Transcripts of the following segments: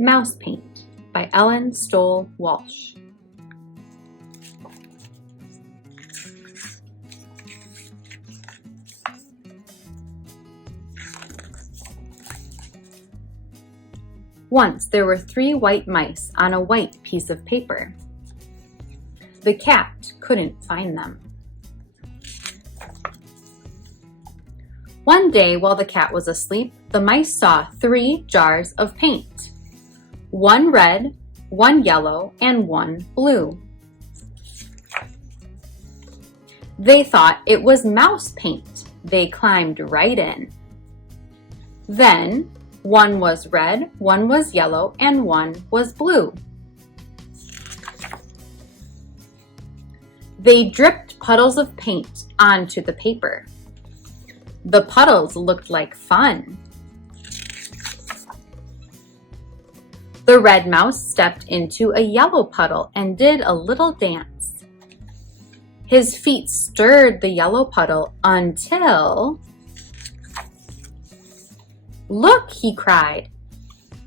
Mouse Paint by Ellen Stoll Walsh. Once there were 3 white mice on a white piece of paper. The cat couldn't find them. One day while the cat was asleep, the mice saw 3 jars of paint. 1 red, 1 yellow, and 1 blue. They thought it was mouse paint. They climbed right in. Then 1 was red, 1 was yellow, and 1 was blue. They dripped puddles of paint onto the paper. The puddles looked like fun. The red mouse stepped into a yellow puddle and did a little dance. His feet stirred the yellow puddle until... "Look," he cried.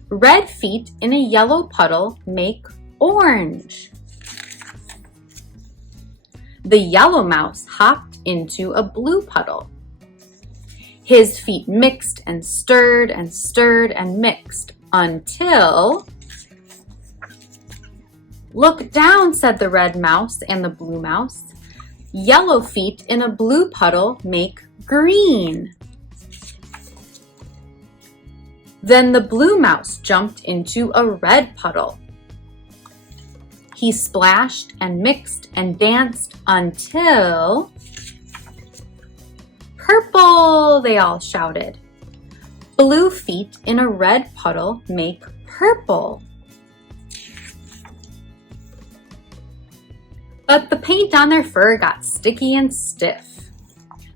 "Red feet in a yellow puddle make orange." The yellow mouse hopped into a blue puddle. His feet mixed and stirred and stirred and mixed until... "Look down," said the red mouse and the blue mouse. "Yellow feet in a blue puddle make green." Then the blue mouse jumped into a red puddle. He splashed and mixed and danced until... "Purple!" they all shouted. "Blue feet in a red puddle make purple." But the paint on their fur got sticky and stiff,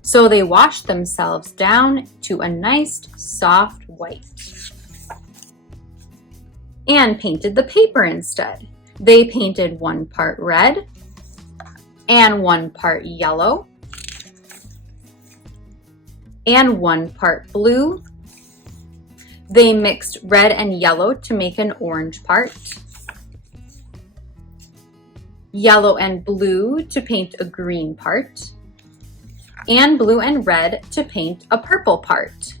so they washed themselves down to a nice soft white and painted the paper instead. They painted 1 part red and 1 part yellow and 1 part blue. They mixed red and yellow to make an orange part, yellow and blue to paint a green part, and blue and red to paint a purple part.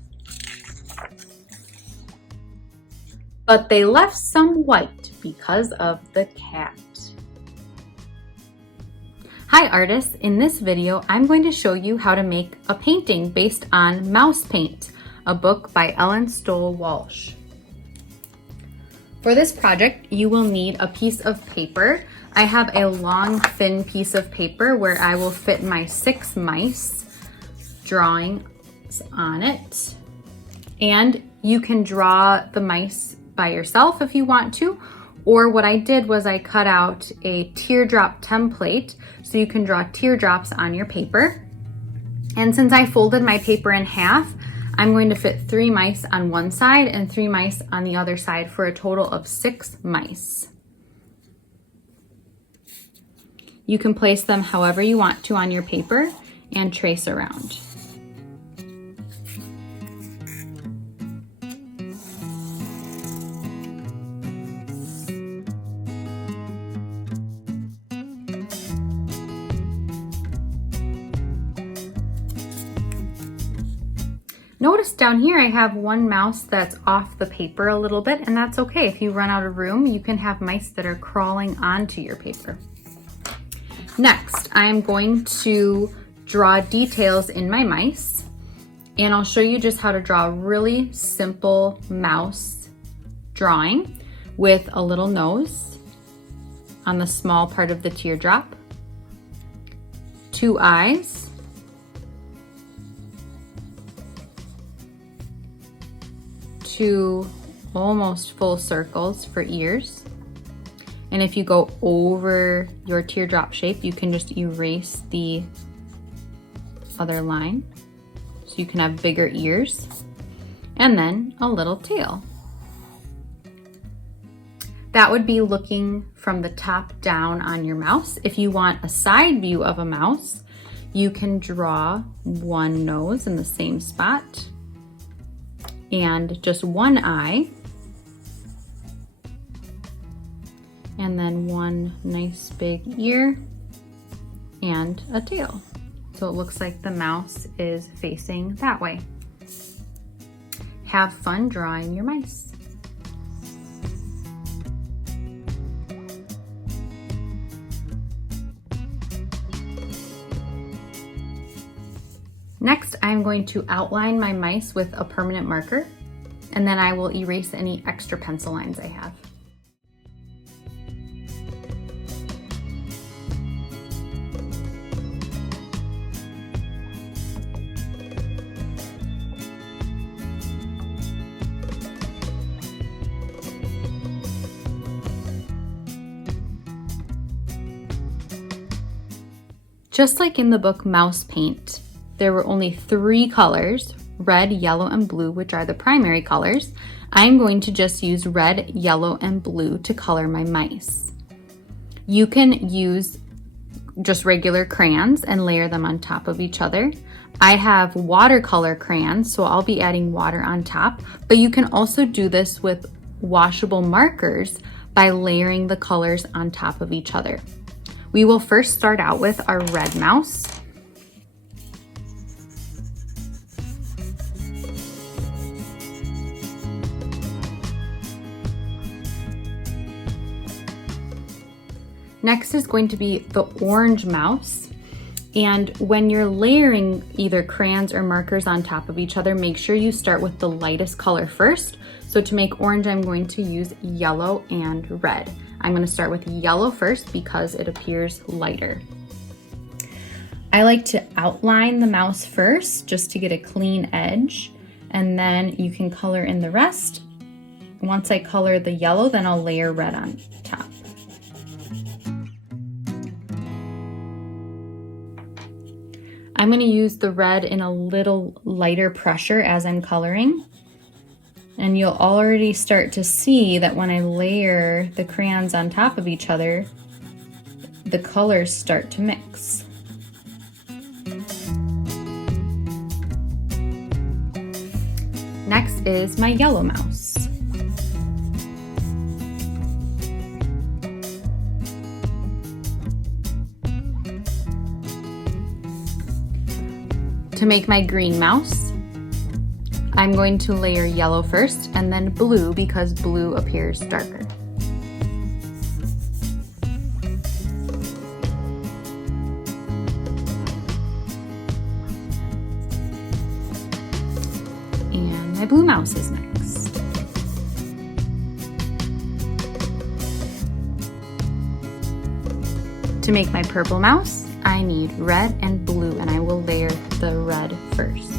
But they left some white because of the cat. Hi artists, in this video I'm going to show you how to make a painting based on Mouse Paint, a book by Ellen Stoll Walsh. For this project you will need a piece of paper. I have a long thin piece of paper where I will fit my 6 mice drawings on it. And you can draw the mice by yourself if you want to, or what I did was I cut out a teardrop template so you can draw teardrops on your paper. And since I folded my paper in half, I'm going to fit 3 mice on one side and 3 mice on the other side for a total of 6 mice. You can place them however you want to on your paper and trace around. Notice down here I have 1 mouse that's off the paper a little bit, and that's okay. If you run out of room, you can have mice that are crawling onto your paper. Next, I'm going to draw details in my mice, and I'll show you just how to draw a really simple mouse drawing with a little nose on the small part of the teardrop, 2 eyes, 2 almost full circles for ears. And if you go over your teardrop shape, you can just erase the other line. So you can have bigger ears. And then a little tail. That would be looking from the top down on your mouse. If you want a side view of a mouse, you can draw 1 nose in the same spot and just 1 eye and then one nice big ear and a tail. So it looks like the mouse is facing that way. Have fun drawing your mice. Next, I'm going to outline my mice with a permanent marker, and then I will erase any extra pencil lines I have. Just like in the book Mouse Paint, there were only 3 colors, red, yellow, and blue, which are the primary colors. I'm going to just use red, yellow, and blue to color my mice. You can use just regular crayons and layer them on top of each other. I have watercolor crayons, so I'll be adding water on top, but you can also do this with washable markers by layering the colors on top of each other. We will first start out with our red mouse. Next is going to be the orange mouse. And when you're layering either crayons or markers on top of each other, make sure you start with the lightest color first. So to make orange, I'm going to use yellow and red. I'm going to start with yellow first because it appears lighter. I like to outline the mouse first just to get a clean edge, and then you can color in the rest. Once I color the yellow, then I'll layer red on top. I'm going to use the red in a little lighter pressure as I'm coloring. And you'll already start to see that when I layer the crayons on top of each other, the colors start to mix. Next is my yellow mouse. To make my green mouse, I'm going to layer yellow first and then blue because blue appears darker. And my blue mouse is next. To make my purple mouse, I need red and blue, and I will layer the red first.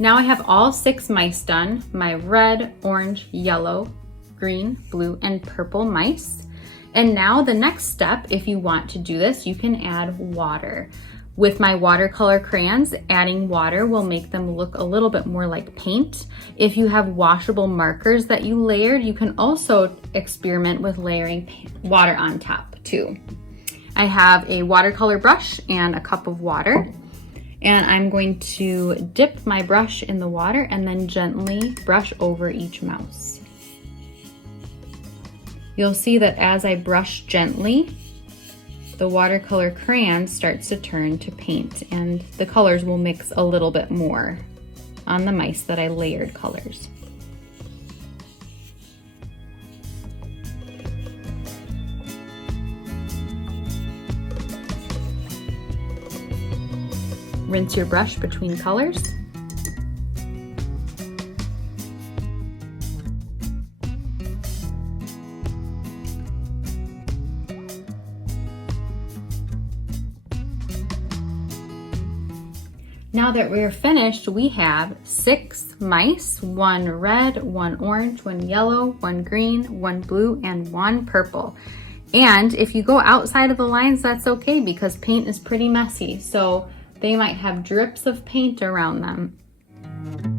Now I have all 6 mice done, my red, orange, yellow, green, blue, and purple mice. And now the next step, if you want to do this, you can add water. With my watercolor crayons, adding water will make them look a little bit more like paint. If you have washable markers that you layered, you can also experiment with layering water on top too. I have a watercolor brush and a cup of water. And I'm going to dip my brush in the water and then gently brush over each mouse. You'll see that as I brush gently, the watercolor crayon starts to turn to paint, and the colors will mix a little bit more on the mice that I layered colors. Rinse your brush between colors. Now that we're finished, we have 6 mice, 1 red, 1 orange, 1 yellow, 1 green, 1 blue, and 1 purple. And if you go outside of the lines, that's okay because paint is pretty messy. So they might have drips of paint around them.